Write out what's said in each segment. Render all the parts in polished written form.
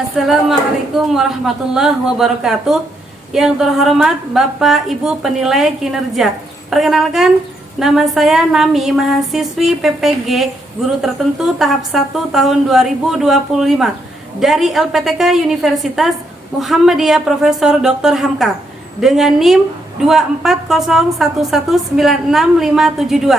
Assalamualaikum warahmatullahi wabarakatuh. Yang terhormat Bapak Ibu penilai kinerja, perkenalkan, nama saya Nami, mahasiswi PPG Guru Tertentu tahap 1 tahun 2025 dari LPTK Universitas Muhammadiyah Profesor Dr. Hamka dengan NIM 24011966572.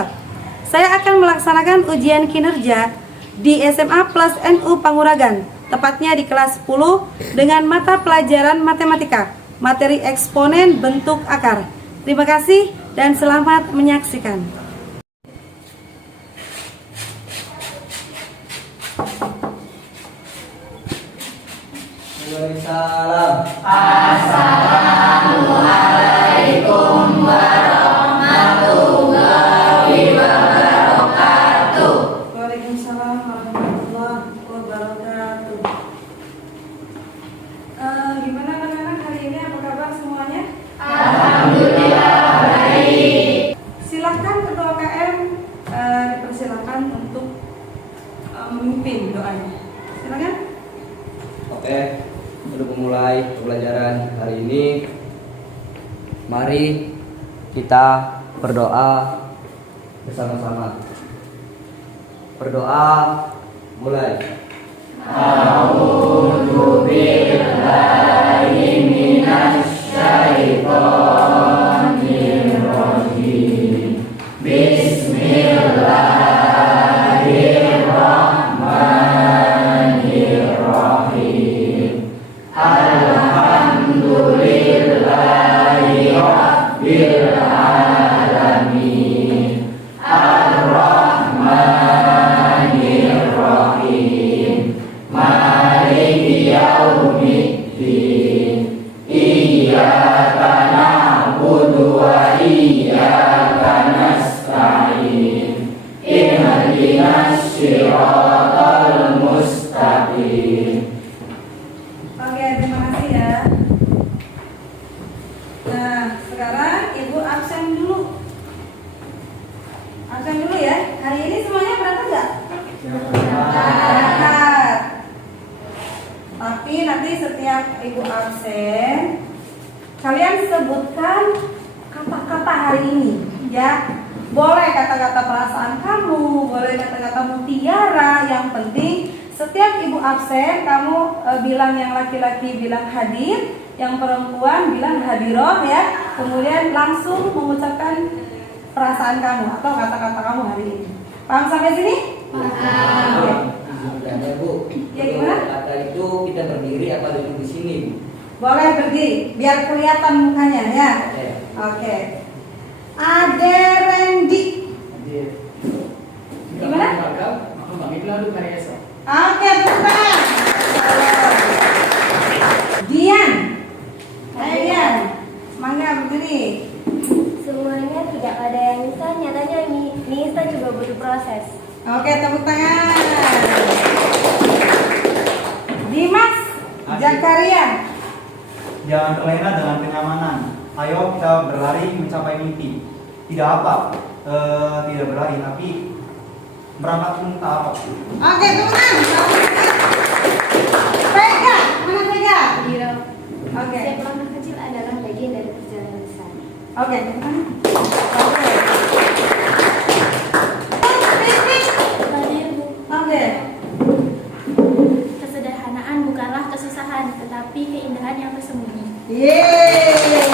Saya akan melaksanakan ujian kinerja di SMA Plus NU Panguragan, tepatnya di kelas 10 dengan mata pelajaran matematika, materi eksponen bentuk akar. Terima kasih dan selamat menyaksikan. Salam. Assalamualaikum warahmatullahi wabarakatuh. Waalaikumsalam warahmatullahi wabarakatuh. Gimana anak-anak hari ini? Apa kabar semuanya? Alhamdulillah baik. Silahkan Ketua KM dipersilakan untuk memimpin doanya. Silakan. Oke, untuk memulai pembelajaran hari ini, mari kita berdoa bersama-sama. Berdoa, mulai. A'udzu billahi minasyaitonir rajim. Bismillahirrahmanirrahim. Alhamdulillahi rabbil alamin. Ar-Rahmanir Rahim. Maliki yaumiddin. Iyyaka na'budu wa iyyaka nasta'in. Ihdinas siratal mustaqim. Oke, terima kasih ya. Nah, sekarang Ibu absen dulu. Absen dulu ya. Hari ini semuanya berangkat nggak? Berangkat. Tapi nanti setiap Ibu absen, kalian sebutkan kata-kata hari ini, ya. Boleh kata-kata perasaan kamu, boleh kata-kata mutiara. Yang penting setiap Ibu absen, kamu bilang yang laki-laki bilang hadir, yang perempuan bilang hadiroh ya. Kemudian langsung mengucapkan perasaan kamu atau kata-kata kamu hari ini. Paham sampai sini? Paham. Sebenarnya Bu, Ya, gimana? kata itu kita berdiri apa duduk di sini? Boleh berdiri, biar kelihatan mukanya ya. Oke. Oke. Ade Randy. Gimana? Oke, teman. Dian. Hai Dian. Semangat berdiri. Semuanya tidak ada yang instan, nyatanya mie instan juga butuh proses. Oke, tepuk tangan. Dimas Zakaria. Jangan terlena dengan kenyamanan. Ayo kita berlari mencapai mimpi. Tidak apa, tidak berlari, tapi berangkat pun tak apa. Oke, teman. Vega, mana Vega? Iya. Oke. Setiap langkah kecil adalah bagian dari perjalanan besar. Oke, tepuk tangan. Oke. Kesederhanaan bukanlah kesusahan, tetapi keindahan yang tersembunyi. Yeay.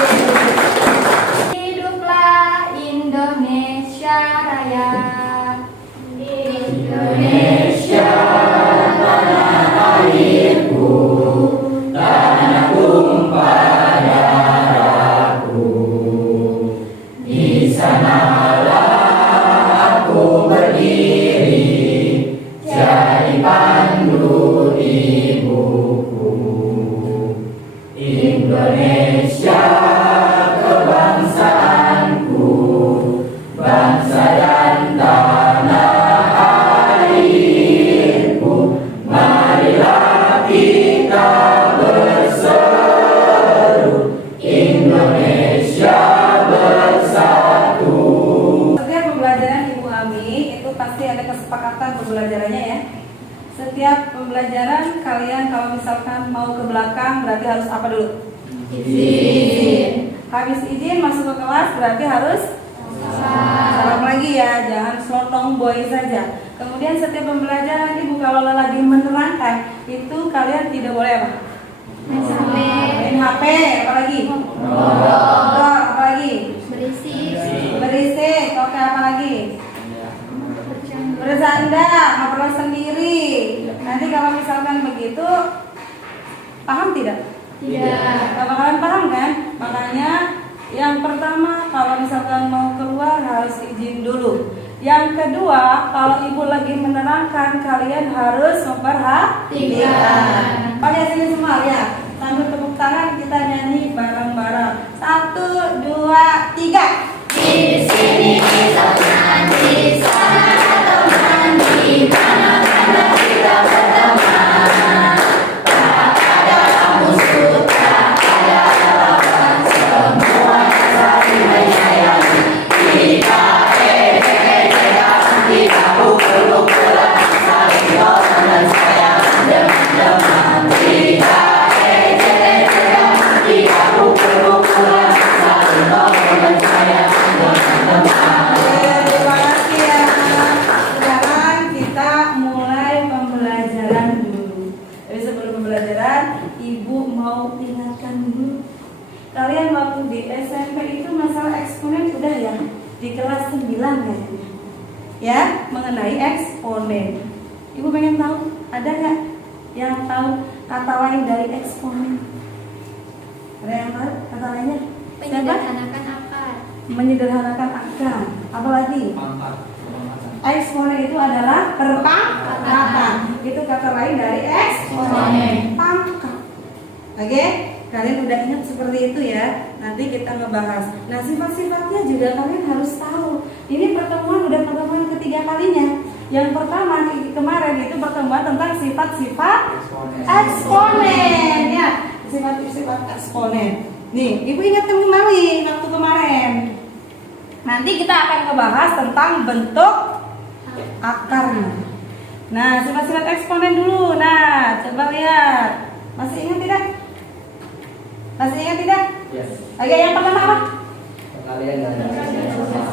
Hiduplah Indonesia Raya. Indonesia tanah airku, tanah tumpah darahku. Di sanalah aku berdiri, jadi pandu ibuku. Indonesia kebangsaanku, bangsa dan tanah airku. Marilah kita berseru, Indonesia bersatu. Setiap pembelajaran Ibu Ami itu pasti ada kesepakatan pembelajarannya ya. Setiap pembelajaran kalian kalau misalkan mau ke belakang berarti harus apa dulu? Izin. Habis izin masuk ke kelas berarti harus salam lagi ya, jangan selotong boy saja. Kemudian setiap pembelajaran ibu kalau lagi menerangkan itu kalian tidak boleh apa? Main HP, apalagi? Ngobrol, apalagi? Berisik, oke, apalagi? Bersanda, ngobrol sendiri. Nanti kalau misalkan begitu, paham tidak? Tidak. Gak bakalan paham kan? Makanya yang pertama kalau misalkan mau keluar harus izin dulu. Yang kedua, kalau ibu lagi menerangkan kalian harus memperhatikan. Oke, sini semua ya. Sambil tepuk tangan kita nyanyi bareng-bareng. 1, 2, 3. Di sini teman, di sana teman, di mana-mana kita berteman. Tak ada musuh, tak ada lawan, semuanya saling menyayangi. Tidak ejek-ejekan, tidak pukul-pukulan, saling dorong dan sayang teman-teman. Tidak ejek-ejekan, tidak pukul-pukulan, saling dorong dan sayang teman-teman. Terima kasih ya. Sekarang kita mulai pembelajaran dulu. Jadi sebelum pembelajaran, ibu mau ingatkan dulu. Kalian waktu di SMP itu masalah eksponen udah ya di kelas 9 kayaknya. Ya, mengenai eksponen. Ibu pengen tahu, ada nggak yang tahu kata lain dari eksponen? Ada yang tahu kata lainnya? Siapa? Menyederhanakan akar. Menyederhanakan akar. Apalagi? Pangkat. Eksponen itu adalah perpangkatan. Itu kata lain dari eksponen. Pangkat. Oke? Kalian udah ingat seperti itu ya. Nanti kita ngebahas. Nah, sifat-sifatnya juga kalian harus tahu. Ini pertemuan ketiga kalinya. Yang pertama kemarin itu pertemuan tentang sifat-sifat eksponen ya. Sifat-sifat eksponen. Nih, ibu ingatkan kembali waktu kemarin. Nanti kita akan ngebahas tentang bentuk akarnya. Nah, sifat-sifat eksponen dulu. Nah, coba lihat. Masih ingat tidak? Masih ingat tidak? Yes. Oke, yang pertama apa? Perkalian dan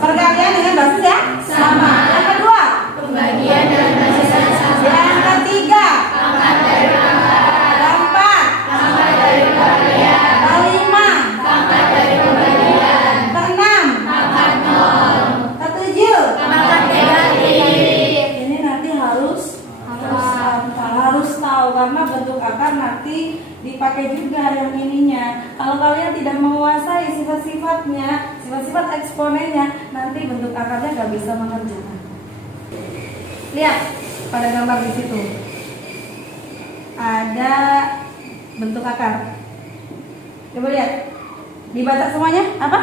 Perkalian dengan basis ya? Sama. Yang kedua? Pembagian dan basisan sama. Yang ketiga? Pangkat dari pangkat. Keempat? Pangkat dari pembagian. Kelima? Pangkat dari pembagian. Keenam? Pangkat nol. Ketujuh? Pangkat negatif. Ini nanti harus tahu karena bentuk akar nanti dipakai juga yang ininya. Kalau kalian tidak menguasai sifat-sifatnya, sifat-sifat eksponennya, nanti bentuk akarnya nggak bisa mengerjakan. Lihat pada gambar di situ ada bentuk akar. Coba lihat, dibaca semuanya apa?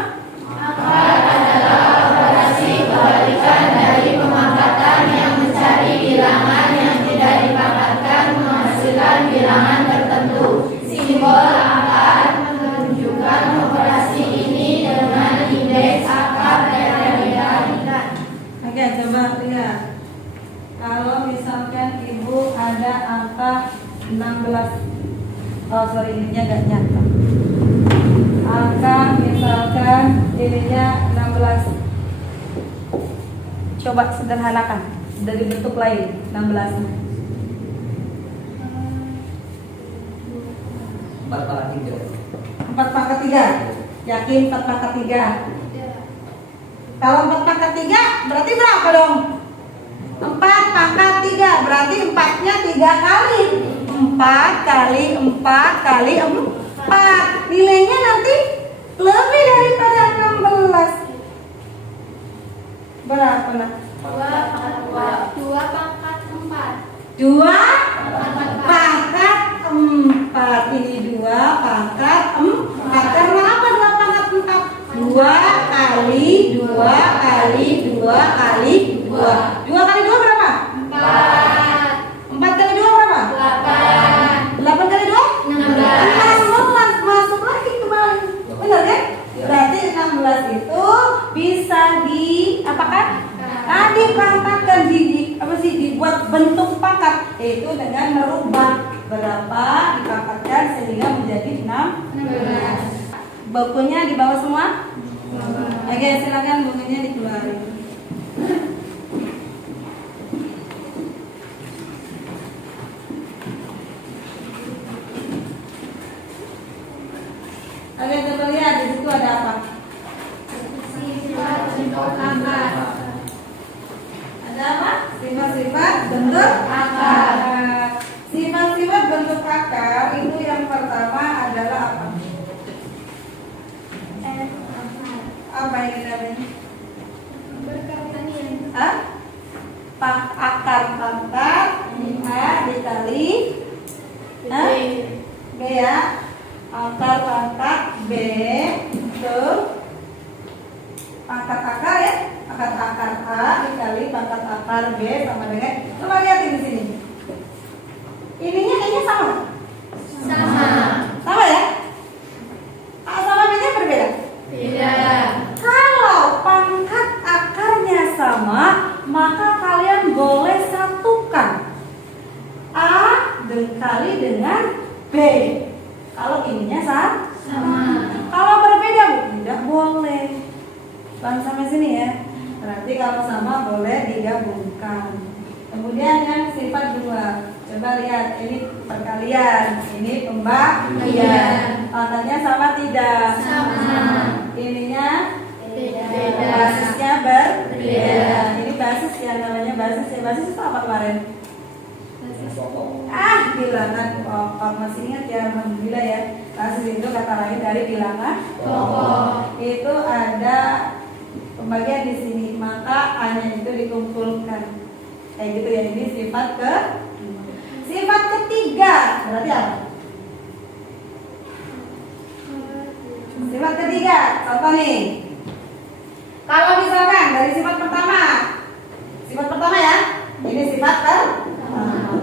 Akar adalah operasi kebalikan dari pemangkatan yang mencari bilangan yang tidak dipangkatkan menghasilkan bilangan tertentu. Simbol akar menunjukkan operasi ini dengan indeks akar beda-beda. Oke, coba lihat. Kalau misalkan ibu ada angka 16, oh sorry ininya nggak nyata. Angka misalkan ininya 16. Coba sederhanakan dari bentuk lain 16. 4 pangkat 3. 4 pangkat 3. Yakin 4 pangkat 3? Kalau 4 pangkat 3 berarti berapa dong? 4 pangkat 3 berarti 4-nya 3 kali. 4 kali 4 kali 4. Nilainya nanti lebih daripada 16. Berapa nak? 2 pangkat 4. 2 pangkat 4. Ini 2 pangkat 4. Karena apa 2 pangkat 4? 2 kali 2 kali 2 kali 2. 2 kali 2 berapa? 4. 4 kali 2 berapa? 8. 8 kali 2? 16. 16. Masuk lagi kembali. Benar kan? Berarti 16 itu bisa di apakan? Dipangkatkan di apa sih dibuat bentuk pangkat? Yaitu dengan merubah berapa dipangkatkan sehingga menjadi 16. Bukunya dibawa semua? Oke, silakan bukunya dikeluarin. Oke, coba lihat di situ ada apa? Ada apa? Sifat-sifat bentuk akar. Sifat-sifat bentuk akar itu yang pertama adalah apa? Apa ini namanya? Hah? Akar pangkat A dikali B ya. Akar pangkat B ke pangkat akar ya. Pangkat akar A dikali pangkat akar B sama dengan. Coba lihat di sini. Ininya kayaknya sama. Sama ya? A sama B-nya berbeda? Kalau pangkat akarnya sama, maka kalian boleh satukan A dikali dengan B. Kalau ininya sama. Kalau berbeda, tidak boleh. Paham sampai sini ya? Berarti kalau sama boleh digabungkan. Kemudian yang sifat 2. Coba lihat, ini perkalian, ini pembagian. Pangkatnya sama tidak? Sama. Ininya Beda. basisnya berbeda. Ini basis ya, namanya basis ya. Basis itu apa kemarin? Bilangan pokok. Masih ingat ya, alhamdulillah ya. Basis itu kata lain dari bilangan pokok. Itu ada pembagian di sini, maka A-nya itu dikumpulkan. Kayak gitu ya. Ini sifat ke. Sifat ketiga berarti apa? Sifat ketiga, contoh nih. Kalau misalkan dari sifat pertama ya, ini sifat pertama.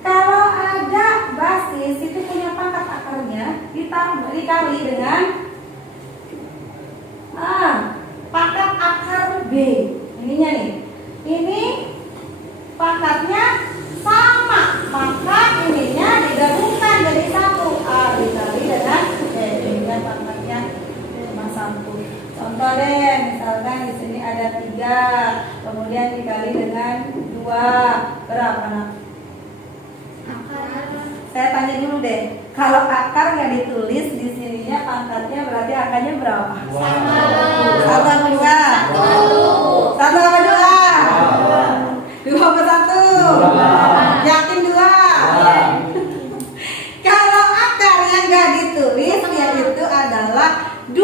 Kalau ada basis itu punya pangkat akarnya dikali dengan pangkat akar B. Ininya nih. Ini pangkatnya sama, maka ininya digabungkan jadi 1. A dikali dengan B. Ini pangkatnya cuma 1. Contoh deh, misalkan di sini ada 3, kemudian dikali dengan 2, berapa nak? Saya tanya dulu deh, kalau akar nggak ditulis di sininya pangkatnya berarti angkanya berapa? Sama. 1 apa 2? 1 apa 2? 2 apa 1? Yakin 2? Kalau akar yang nggak ditulis yaitu adalah 2.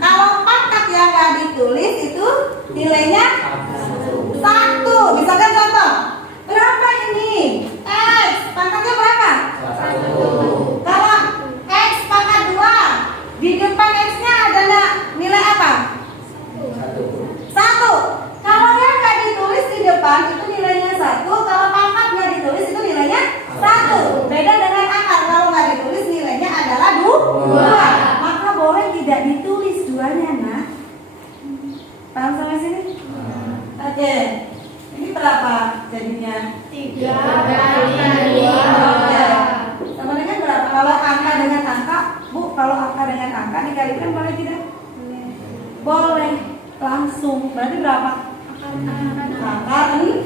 Kalau pangkat yang nggak ditulis itu nilainya 1. Misalkan contoh, berapa ini? X pangkatnya berapa? 1. Kalau X pangkat 2, di depan X-nya ada nilai apa? 1. Kalau yang nggak ditulis di depan itu nilainya 1. Kalau pangkat nggak ditulis itu nilainya 1. Beda dengan akar, kalau nggak ditulis nilainya adalah 2. Maka boleh tidak ditulis 2-nya, nah. Paham sampai sini? Oke. Ini berapa jadinya? 3 kali 2. Sama dengan berapa? Kalau angka dengan angka, Bu, kalau angka dengan angka dikalikan boleh tidak? Boleh. Langsung. Berarti berapa? Akar 6.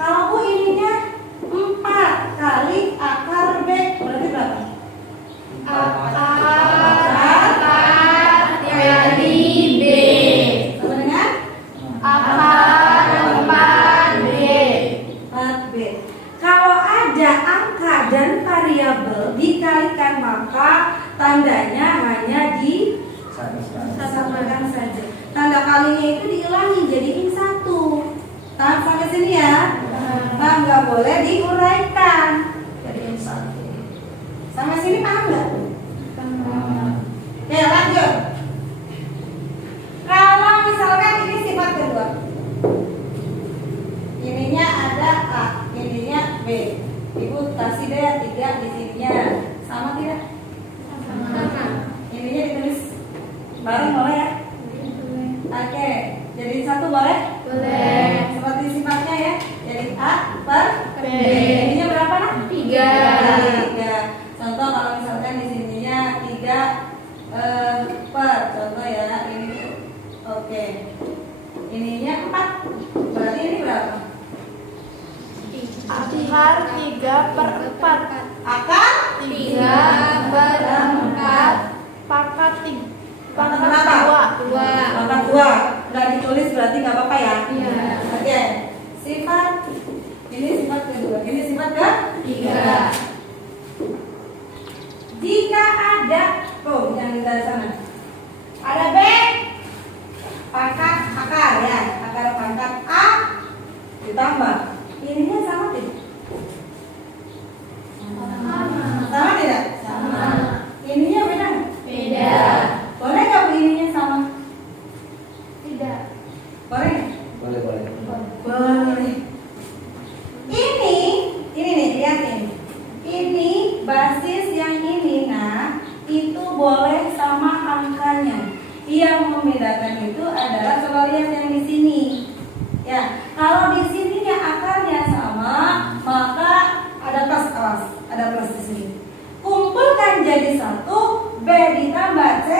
Kalau Bu ininya 4 kali akar B, berarti berapa? Akar kali B. Sama dengan Akar 4B. 4B. Kalau ada angka dan variabel dikalikan maka tandanya hanya disamakan saja. Tanda kalinya itu diulangi jadiin 1. Tahan sampai sini ya. Nah, nggak boleh diuraikan. Jadiin 1. Sampai sini paham nggak? Oke, lanjut. Kalau misalkan ini sifat kedua, ininya ada A, ininya B. Ibu kasih deh 3 di sininya. Sama tidak? Sama. Ininya bareng boleh ya? Oke, jadi 1 boleh? Boleh. Jadi A per B. Ininya berapa nak? 3. Contoh kalau misalkan di sininya 3 per, contoh ya ini. Oke. Ininya 4. Berarti ini berapa? Akar 3/4. Akar 3/4. Pangkat 2. Pangkat 2. Nggak ditulis berarti nggak apa-apa ya? Iya. Oke. Sifat ini sifat kedua. Ini sifat ketiga. Jika ada yang di sana. Ada B pangkat akar ya. Akar pangkat A ditambah. Ininya sama tidak? Sama tidak? Sama. Ininya beda nggak? Beda. Boleh nggak Bu ininya sama? Tidak. Boleh nggak? Boleh, boleh. Boleh. Ini nih lihatin. Ini basis yang ini nah itu boleh sama angkanya. Yang membedakan itu adalah coba lihat yang di sini. Ya, kalau di sininya akarnya sama, maka ada plus, awas, ada plus di sini. Kumpulkan jadi 1, B ditambah C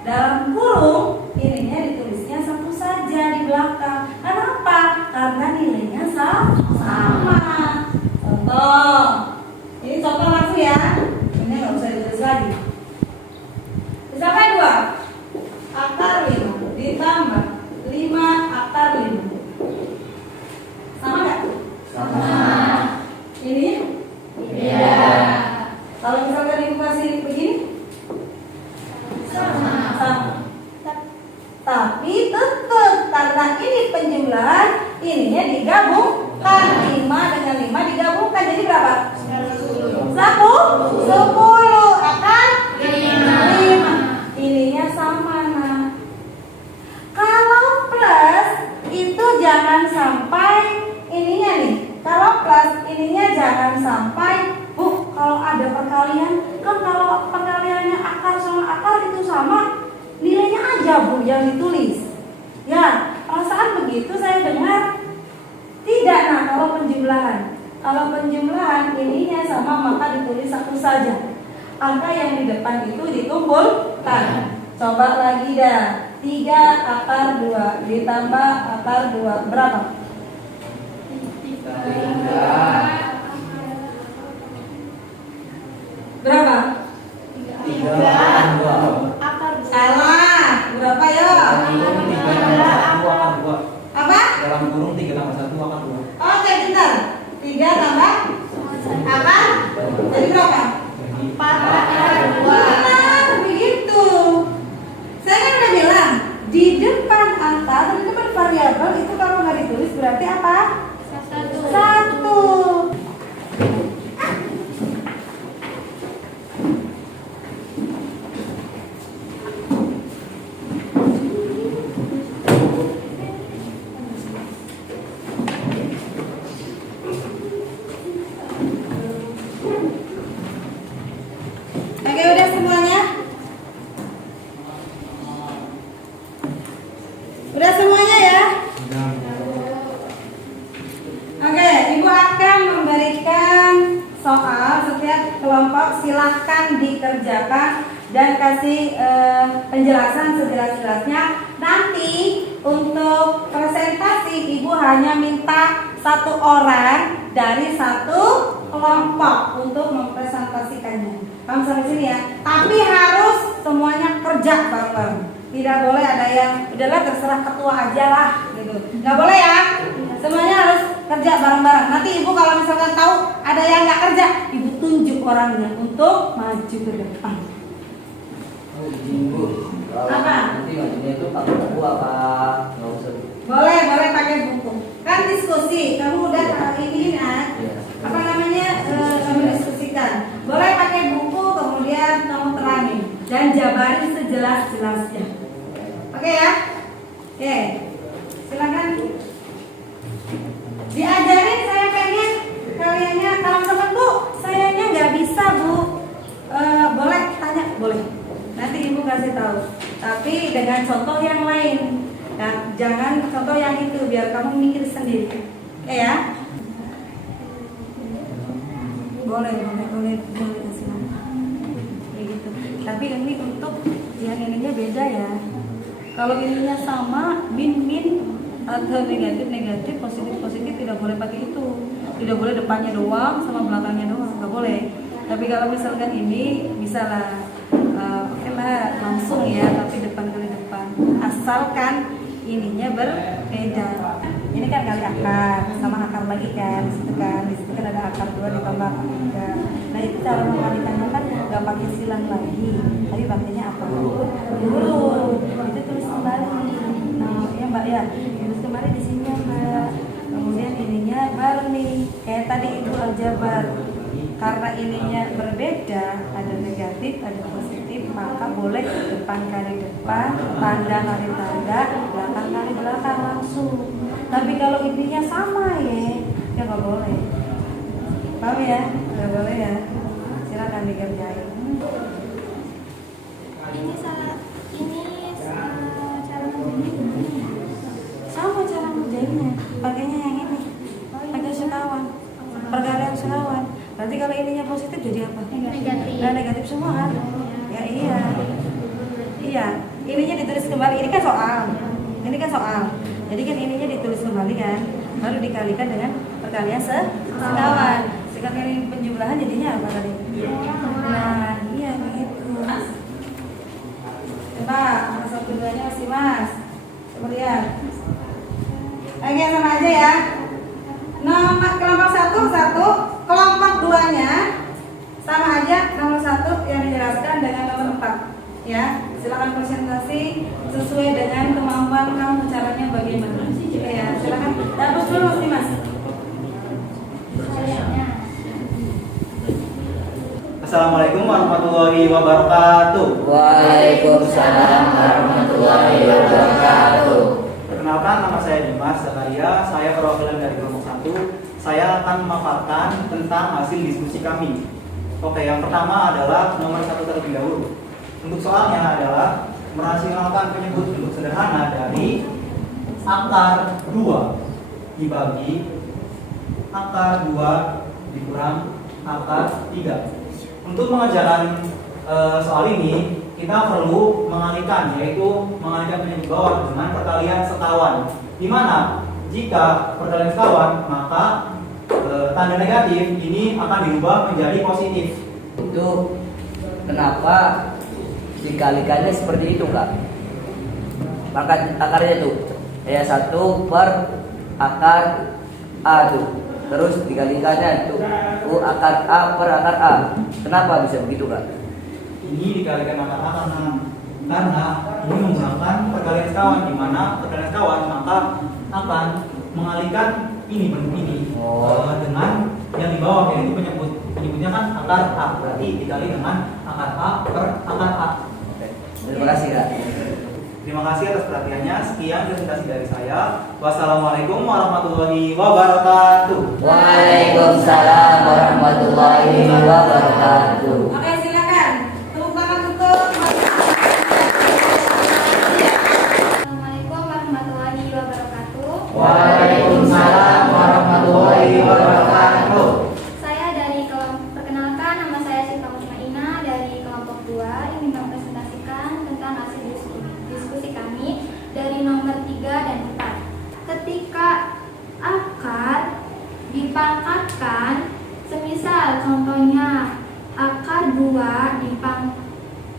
dalam kurung, ininya ditulisnya 1 saja di belakang. Kenapa? Karena nilainya sama. Contoh, ini contoh langsung ya. Ini nggak usah ditulis lagi. Misalkan 2 akar 5 ditambah 5 akar 5. Sama nggak? Sama. Ini? Iya. Kalau misalkan ibu kasih begini? Sama. Tapi tetap karena ini penjumlahan, ininya digabungkan 5 dengan 5 digabungkan jadi berapa? 10 akan 5. Ininya sama nah. Kalau plus itu jangan sampai ininya nih. Kalau plus ininya jangan sampai kalau ada perkalian kan kalau perkaliannya akar sama akar itu sama nilainya aja Bu yang ditulis. Ya, perasaan begitu saya dengar. Tidak nah kalau penjumlahan. Kalau penjumlahan ininya sama maka ditulis 1 saja. Angka yang di depan itu dikumpulkan. Coba lagi dah. 3 akar 2 ditambah akar 2 berapa? 3. Berapa? 3/2. Akar Salah. Berapa ya? Apa? Dalam kurung 3 tambah 1 akan 2. Oke, bentar. 3 tambah apa? Jadi berapa? 4/2. Benar, begitu. Saya kan udah bilang di depan angka, di depan variabel itu kalau nggak ditulis berarti apa? 1. Oke, udah semuanya? Udah semuanya ya? Oke, Ibu akan memberikan soal setiap kelompok, silahkan dikerjakan dan kasih penjelasan sejelas-jelasnya. Nanti untuk presentasi Ibu hanya minta 1 orang dari 1 kelompok untuk mempresentasikannya. Paham sampai sini ya? Tapi harus semuanya kerja bareng-bareng. Tidak boleh ada yang udahlah terserah ketua aja lah gitu. Nggak boleh ya? Semuanya harus kerja bareng-bareng. Nanti Ibu kalau misalkan tahu ada yang nggak kerja, Ibu tunjuk orangnya untuk maju ke depan. Oh, izin Bu. Kalau Apa? nanti ngajunya itu pakai buku apa? Nggak usah. Boleh pakai buku. Kan diskusi. Kamu udah ini nah, Iya. apa namanya kamu diskusikan. Boleh pakai buku kemudian kamu terangin dan jabari sejelas-jelasnya. Oke ya? Oke. Silakan. Diajarin saya pengen kaliannya kalau misalkan Bu, sayanya nggak bisa Bu. Boleh tanya, boleh. Nanti Ibu kasih tahu. Tapi dengan contoh yang lain. Nah, jangan contoh yang itu biar kamu mikir sendiri. Oke ya? boleh kasih nama. Kayak gitu. Tapi ini untuk yang ininya beda ya. Kalau ininya sama, min atau negatif, positif tidak boleh pakai itu. Tidak boleh depannya doang sama belakangnya doang, nggak boleh. Tapi kalau misalkan ini bisa lah, oke lah langsung ya, tapi depan kali depan. Asalkan ininya berbeda. Ini kan kali akar sama akar lagi kan, di situ kan ada akar 2 ditambah akar 3. Nah itu cara mengalikannya kan nggak pakai silang lagi, tapi pakainya apa? Huruf. Itu tulis kembali. Nah ya mbak ya, tulis kembali di sini ya mbak. Kemudian ininya baru nih, kayak tadi itu aljabar. Karena ininya berbeda, ada negatif, ada positif, maka boleh depan kali depan, tanda kali tanda, belakang kali belakang langsung. Tapi kalau intinya sama ya nggak boleh. Paham ya? Nggak boleh ya. Silakan dikerjain. Ini salah. Ini cara ngerjainnya. Sama cara ngerjainnya. Pakainya yang ini. Pakai sekawan. Perkalian sekawan. Berarti kalau ininya positif jadi apa? Negatif. Nah, negatif semua kan? Ya iya. Iya. Ininya ditulis kembali. Ini kan soal. Jadi kan ininya ditulis kembali kan, baru dikalikan dengan perkalian sekawan. Sekalian ini penjumlahan jadinya apa tadi? Nah, iya begitu. Coba, nomor 1 2-nya masih mas. Coba lihat. Oke, sama aja ya. Nomor kelompok 1, kelompok 2-nya sama aja. Nomor 1 yang dijelaskan dengan nomor 4. Ya, silakan presentasi sesuai dengan kemampuan kamu, caranya bagaimana. Ya, silakan. Dapur dulu sih mas. Assalamualaikum warahmatullahi wabarakatuh. Waalaikumsalam warahmatullahi wabarakatuh. Perkenalkan, nama saya Dimas Zakaria. Saya perwakilan dari kelompok 1. Saya akan memaparkan tentang hasil diskusi kami. Oke, yang pertama adalah nomor 1 terlebih dahulu. Untuk soalnya adalah merasionalkan penyebut bentuk sederhana dari akar 2 dibagi akar 2 dikurang akar 3. Untuk mengerjakan soal ini kita perlu mengalihkan, yaitu mengalihkan penyebut bawah dengan perkalian sekawan, di mana jika perkalian sekawan maka tanda negatif ini akan dirubah menjadi positif. Itu kenapa dikalikannya seperti itu kak? Maka akarnya tuh ya 1 per akar A tuh, terus dikalikannya tuh akar A per akar A. Kenapa bisa begitu kak? Ini dikalikan akar A karena ini menggunakan perkalian sekawan, di mana perkalian sekawan maka akan mengalihkan ini bentuk ini dengan yang di bawah, yaitu penyebutnya kan akar A, berarti dikali dengan akar A per akar A. Terima kasih kak. Terima kasih atas perhatiannya. Sekian presentasi dari saya. Wassalamualaikum warahmatullahi wabarakatuh. Waalaikumsalam warahmatullahi wabarakatuh. Oke, silakan. Tepuk tangan untuk Assalamualaikum warahmatullahi wabarakatuh. Waalaikumsalam warahmatullahi wabarakatuh. Saya perkenalkan, nama saya Sita Musmaina dari kelompok 2, ingin mempresentasikan tentang hasil diskusi kami dari nomor 3 dan 4. Ketika akar dipangkatkan, semisal contohnya akar 2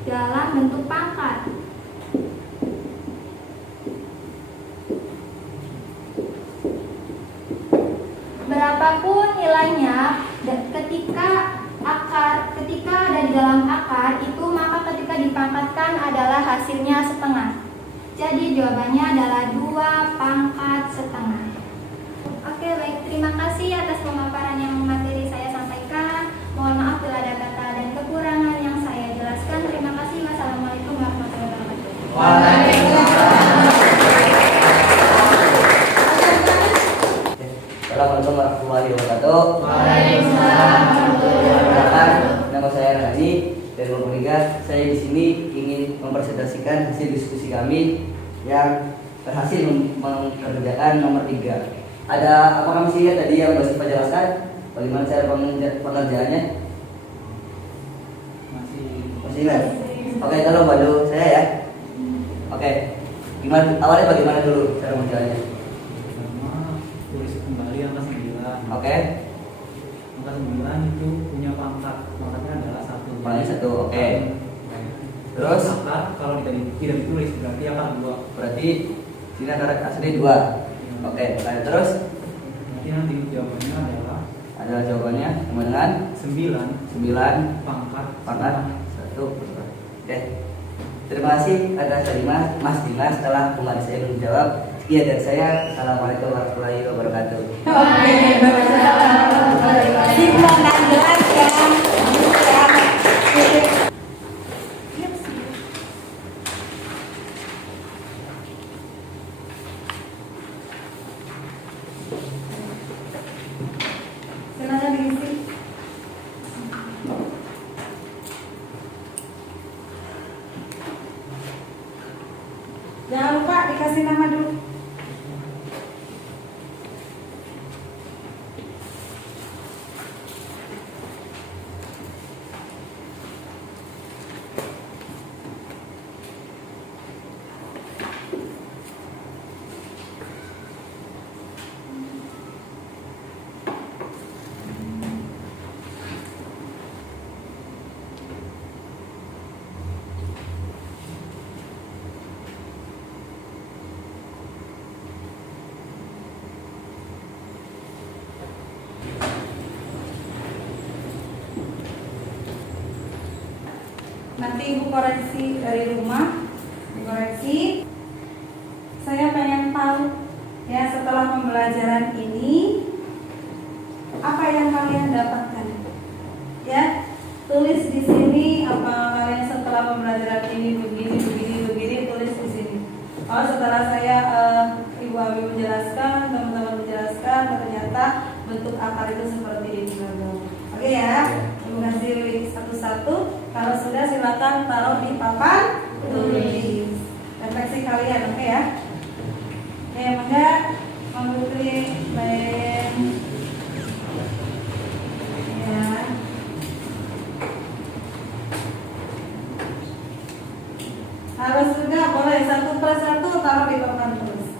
dalam bentuk pangkat. Berapapun nilainya, ketika ada di dalam akar itu, maka ketika dipangkatkan adalah hasilnya setengah. Jadi jawabannya adalah 2 pangkat setengah. Oke, baik, terima kasih atas pemaparan yang materi saya sampaikan. Mohon maaf bila ada kata dan kekurangan yang saya jelaskan. Terima kasih. Wassalamualaikum warahmatullahi wabarakatuh. Assalamualaikum warahmatullahi wabarakatuh. Waalaikumsalam warahmatullahi wabarakatuh. Nama saya Rani dari kelompok 3. Saya di sini ingin mempresentasikan hasil diskusi kami yang berhasil mengerjakan nomor 3. Ada apa kami sih tadi yang Mbak Siva jelaskan? Bagaimana cara pengerjaannya? Masih ingat? Oke, tolong bantu saya ya. Oke, awalnya bagaimana dulu cara mengerjaannya? Pertama, tulis kembali angka 9. Oke, Angka 9 itu punya pangkatnya adalah 1. pangkatnya 1, oke. Terus? Akar kalau tidak ditulis berarti akar 2. Berarti sini akar asli 2. Oke, baik. Terus? Nanti jawabannya adalah Jawabannya sama dengan 9 pangkat 1. Oke. Terima kasih atas dari Mas Dimas telah membantu saya menjawab. Sekian dari saya. Assalamualaikum warahmatullahi wabarakatuh. Oke, Simona jelaskan. Silakan diisi. Jangan lupa dikasih nama dulu. Nanti ibu koreksi dari rumah, dikoreksi. Saya pengen tahu ya setelah pembelajaran ini apa yang kalian dapatkan. Ya, tulis di sini apa kalian setelah pembelajaran ini begini, tulis di sini. Oh, setelah saya Ibu Abi menjelaskan, teman-teman menjelaskan, ternyata bentuk akar itu seperti ini. Oke ya, terima kasih satu-satu. Kalau sudah silakan taruh di papan tulis refleksi kalian, oke ya? Oke, maka Putri lain ya. Harus sudah boleh 1/1 taruh di papan tulis.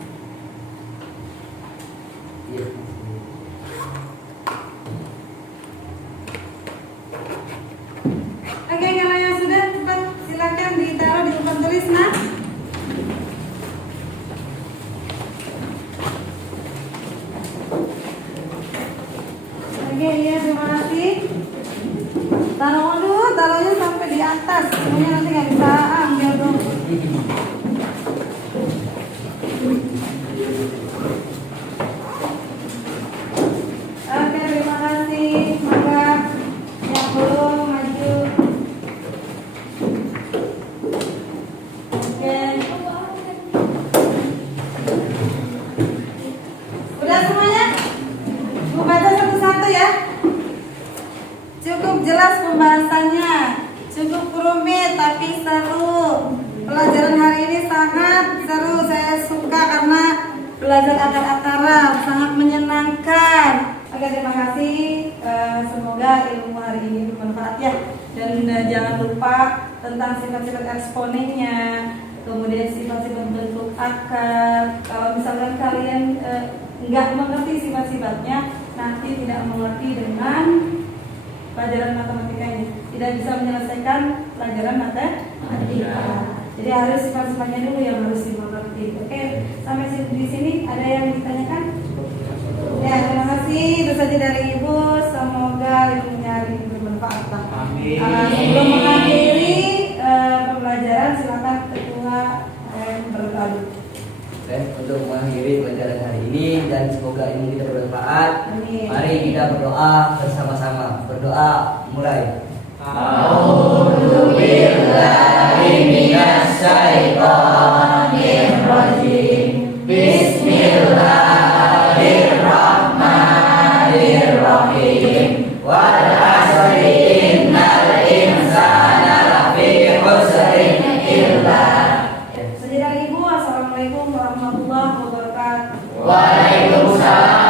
Oke, kalau yang sudah cepat silakan ditaruh di papan tulis, nah. Oke, ya terima kasih. Taruhnya sampai di atas, semuanya nanti nggak bisa ambil dong. Oke, terima kasih. Maka yang belum maju. Oke. Udah semuanya? Bu baca satu-satu ya. Cukup jelas pembahasannya, cukup rumit tapi seru. Pelajaran hari ini sangat seru, saya suka karena belajar akar-akaran, sangat menyenangkan. Oke, terima kasih. Semoga ilmu hari ini bermanfaat ya. Dan jangan lupa tentang sifat-sifat eksponennya, kemudian sifat-sifat bentuk akar. Kalau misalkan kalian nggak mengerti sifat-sifatnya, nanti tidak mengerti dengan pelajaran matematika ini, tidak bisa menyelesaikan pelajaran matematika. Jadi harus sifat-sifatnya dulu yang harus dimengerti. Oke, sampai di sini ada yang ditanyakan? Ya, terima kasih. Itu saja dari Ibu. Semoga ilmunya hari ini bermanfaat. Amin. Sebelum mengakhiri pembelajaran, silakan ketua berdoa. Oke, untuk mengakhiri pelajaran hari ini dan semoga ilmu kita bermanfaat. Amin. Mari kita berdoa bersama-sama. Berdoa mulai. Bismillahirrahmanirrahim. Wal asri innal insana lafi khusrin illa. Saja dari Ibu. Assalamualaikum warahmatullahi wabarakatuh. Waalaikumsalam